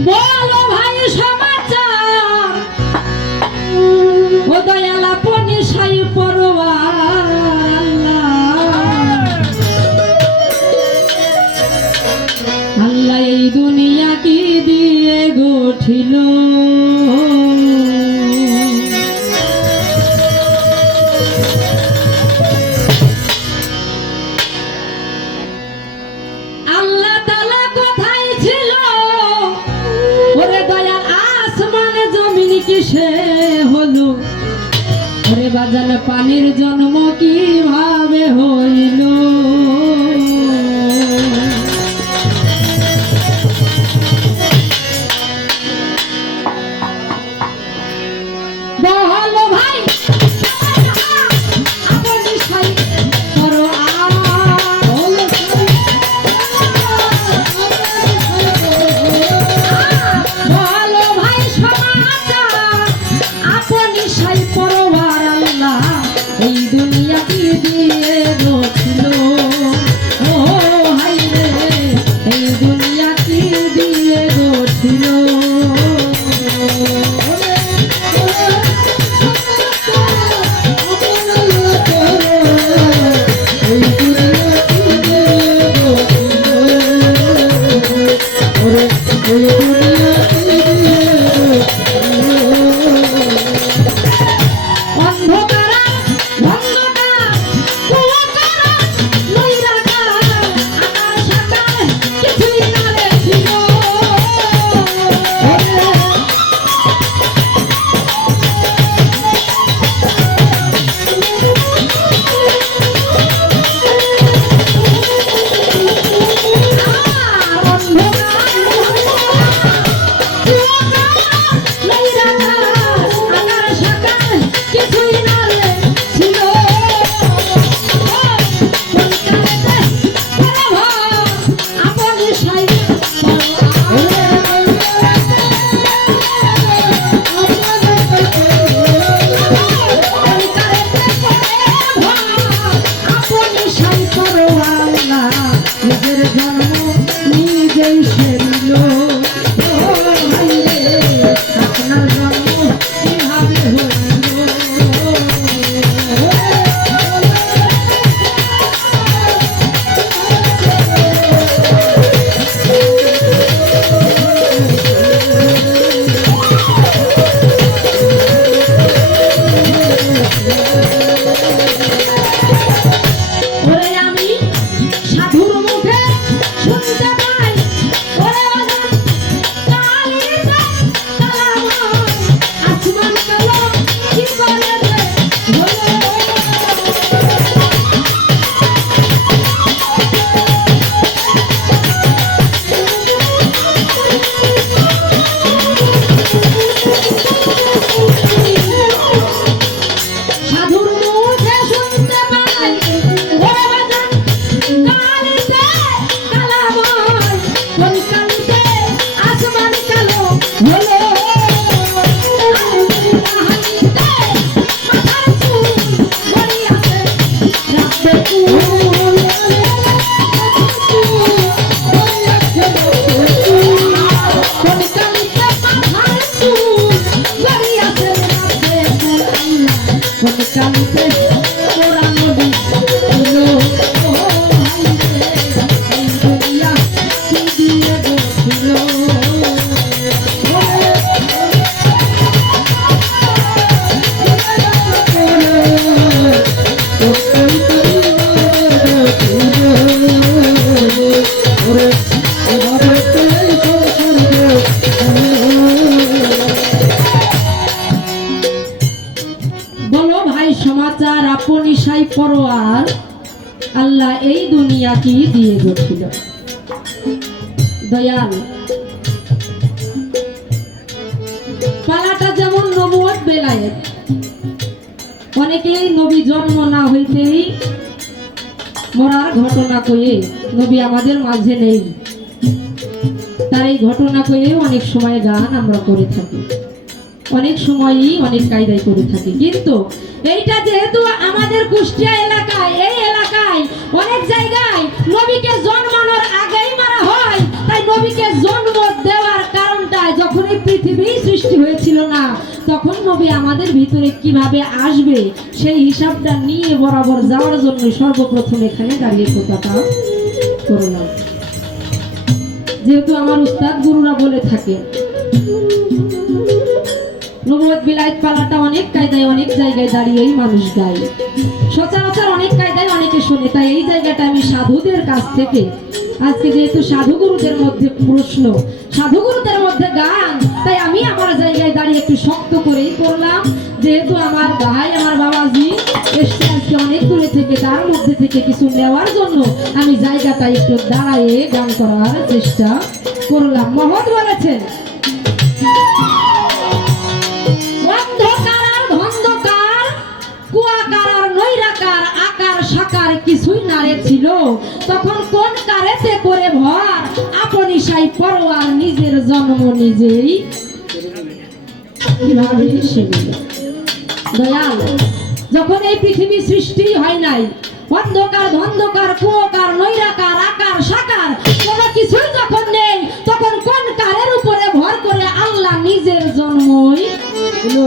বলো ভাই সমাচার। ও দয়াল আপনি সাই পরোয়া আল্লাহ এই দুনিয়া কি দিয়ে গঠিল? দয়াল। পালাটা যেমন নবুয়ত বেলায় অনেকেই নবী জন্ম না হইতেই মরার ঘটনা কয়ে নবী আমাদের মাঝে নেই। তার এই ঘটনা কয়ে অনেক সময় গান আমরা করে থাকি। অনেক সময়ই অনেক কায়দায় করে থাকি। কিন্তু এইটা যেহেতু আমাদের কুষ্টিয়া এলাকায়, এই এলাকায়, অনেক জায়গায় নবীকে জন্মানোর আগে তাই নবীকে জন্ম দেওয়ার কারণটা যখন এই পৃথিবী সৃষ্টি হয়েছিল না, তখন নবী আমাদের ভিতরে কীভাবে আসবে, সেই হিসাবটা নিয়ে বরাবর যাওয়ার জন্য সর্বপ্রথম এখানে দাঁড়িয়ে কথাটা করলাম। যেহেতু আমার উস্তাদ গুরুরা বলে থাকে অনেক অনেক জায়গায় দাঁড়িয়েই মানুষ গায়। সচরাচর অনেক কায়দায় অনেকে শোনে, তাই এই জায়গাটা আমি সাধুদের কাছ থেকে আজকে যেহেতু সাধুগুরুদের মধ্যে প্রশ্ন, সাধুগুরুদের মধ্যে গান, তাই আমি আমার জায়গায় দাঁড়িয়ে একটু শক্ত করেই করলাম। যেহেতু আমার ভাই, আমার বাবাজি এসছে আজকে অনেক দূরে থেকে, তার মধ্যে থেকে কিছু নেওয়ার জন্য আমি জায়গাটা একটু দাঁড়ায়ে গান করার চেষ্টা করলাম। মহৎ বলেছেন। কিছুই নারে ছিল। তখন কোন কারেতে করে ভর? আপনি সাই পরোয়ার নিজের জন্ম নিজেই। কীভাবে সে? দয়াল, যখন এই পৃথিবী সৃষ্টি হয় নাই, অন্ধকার, ধন্ধকার, কুয়াকার, নৈরাকার, আকার, সাকার, কোনো কিছুই যখন নেই, তখন কোন কারের উপরে ভর করে আল্লাহ নিজের জন্মই হলো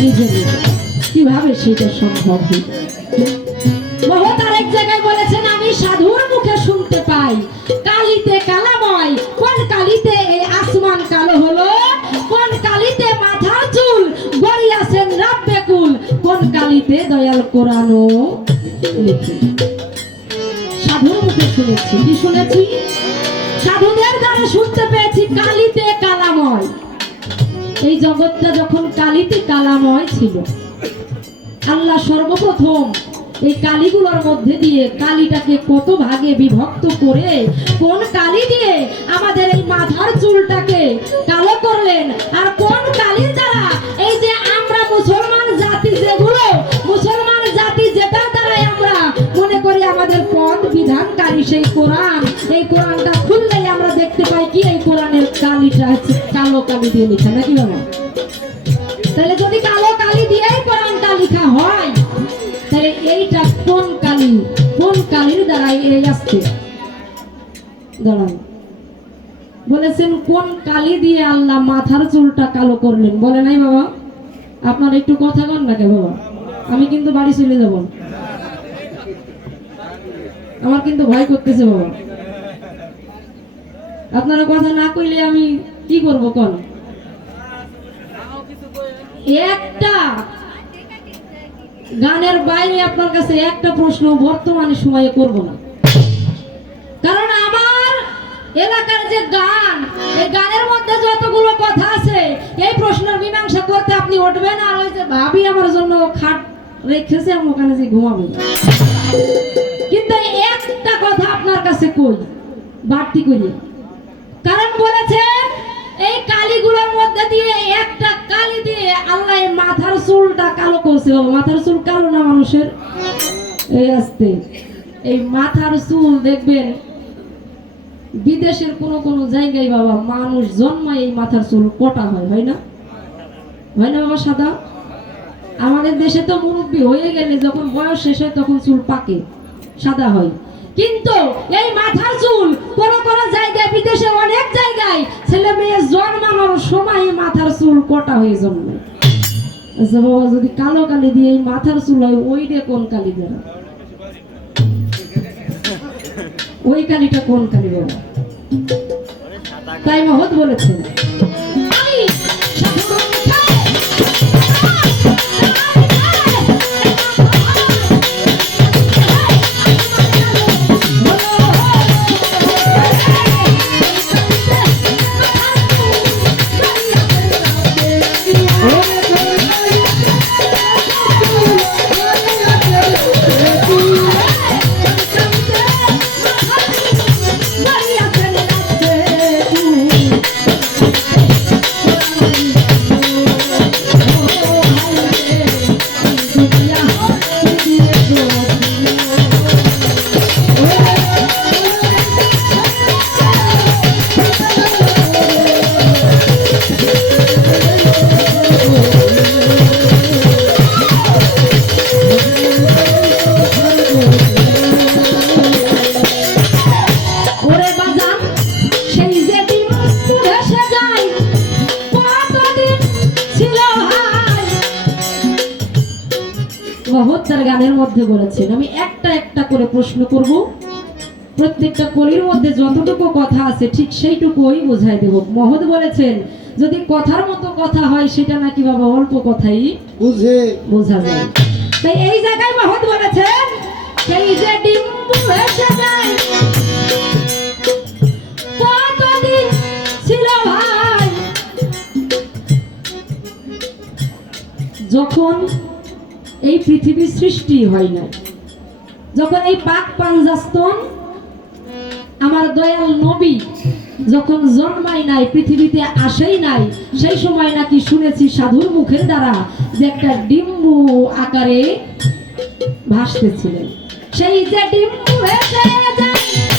নিজে নিজে কীভাবে সেটা সম্ভব হইল বহুত আরেক জায়গায় বলেছেন, আমি সাধুর মুখে শুনতে পাই। কালিতে কালাময়, কোন কালিতে এই আসমান কালো হলো? কোন কালিতে মাথার চুল গড়িয়াছেন রাব্বে কুল? কোন কালিতে দয়াল কোরআনও সাধুর মুখে শুনেছি। কি শুনেছি? সাধুদের দ্বারা শুনতে পেয়েছি, কালিতে কালাময়। এই জগৎটা যখন কালিতে কালাময় ছিল, আল্লাহ সর্বপ্রথম এই কালিগুলোর মধ্যে দিয়ে কালিটাকে কত ভাগে বিভক্ত করে কোন কালি দিয়ে আমাদের এই মাথার চুলটাকে কালো করলেন? আর কোন কালির দ্বারা? এই যে আমরা মুসলমান জাতি যেগুলো, মুসলমান জাতি যেটার দ্বারাই আমরা মনে করি আমাদের পথ বিধানকারী সেই কোরআন। এই কোরআনটা খুললেই আমরা দেখতে পাই কি এই কোরআনের কালিটা হচ্ছে কালো কালি দিয়ে লেখা, নাকি বাবা? তাহলে যদি কালো কালি দিয়েই কোরআনটা লেখা হয় এইটা কোন কোন দ্বারাই এই আসছে? দাঁড়ান। বলেছেন, কোন দিয়ে আল্লাহ মাথার চুলটা কালো করলেন? বলে নাই বাবা? আপনার একটু কথা কন না বাবা? আমি কিন্তু বাড়ি চলে যাব। আমার কিন্তু ভয় করতেছে বাবা। আপনারা কথা না কইলে আমি কি করব কোন? একটা গানের বাইরে আপনার কাছে একটা প্রশ্ন বর্তমানে সময়ে করব না। কারণ আমার এলাকার যে গান, এই গানের মধ্যে যতগুলো কথা আছে, এই প্রশ্নের মীমাংসা করতে আপনি উঠবেন আর ওই যে ভাবি আমার জন্য খাট রেখেছে, আমি ওখানে যে ঘুমাবো। কিন্তু একটা কথা আপনার কাছে কই, বাড়তি করি কারণ বলেছেন এই মধ্যে দিয়ে একটা কালি দিয়ে আল্লাহ মাথার চুলটা কালো করছে। বাবা, মাথার চুল কালো না মানুষের? এই আসতে। এই মাথার চুল দেখবেন, বিদেশের কোন কোন জায়গায় বাবা মানুষ জন্মায় এই মাথার চুল কটা হয় হয় না? হয় না বাবা সাদা? আমাদের দেশে তো মুরব্বী হয়ে গেলে যখন বয়স শেষ হয় তখন চুল পাকে, সাদা হয়। কিন্তু এই মাথার চুল কোন কোন জায়গায়, বিদেশে অনেক জায়গায় ছেলে মেয়ে জন্মানোর সময় মাথার চুল কটা হয়ে জন্মে আচ্ছা বাবা, যদি কালো কালি দিয়ে এই মাথার চুল হয়, ওই রে কোন কালি দেওয়া ওই কালিটা কোন কালি বাবা? তাই মহৎ বলেছেন। মধ্যে বলেছেন আমি একটা একটা করে প্রশ্ন করব। প্রত্যেকটা কলির মধ্যে যতটুকু কথা আছে ঠিক সেইটুকুই বোঝাই দেব। মহৎ বলেছেন যদি কথার মতো কথা হয় সেটা নাকি বাবা অল্প কথাই বুঝে। বোঝা যায় তাই এই জায়গায় মহৎ বলেছেন সেই যে ডিম্বু এসে যায় কতদিন ছিল ভাই? যখন এই পৃথিবী সৃষ্টি হয় না যখন এই পাক পাঞ্জাস্তন আমার দয়াল নবী যখন জন্মায় নাই পৃথিবীতে আসেই নাই সেই সময় নাকি শুনেছি সাধুর মুখের দ্বারা যে একটা ডিম্বু আকারে ভাসতেছিলেন। সেই যে ডিম্বু ভেসে যায়,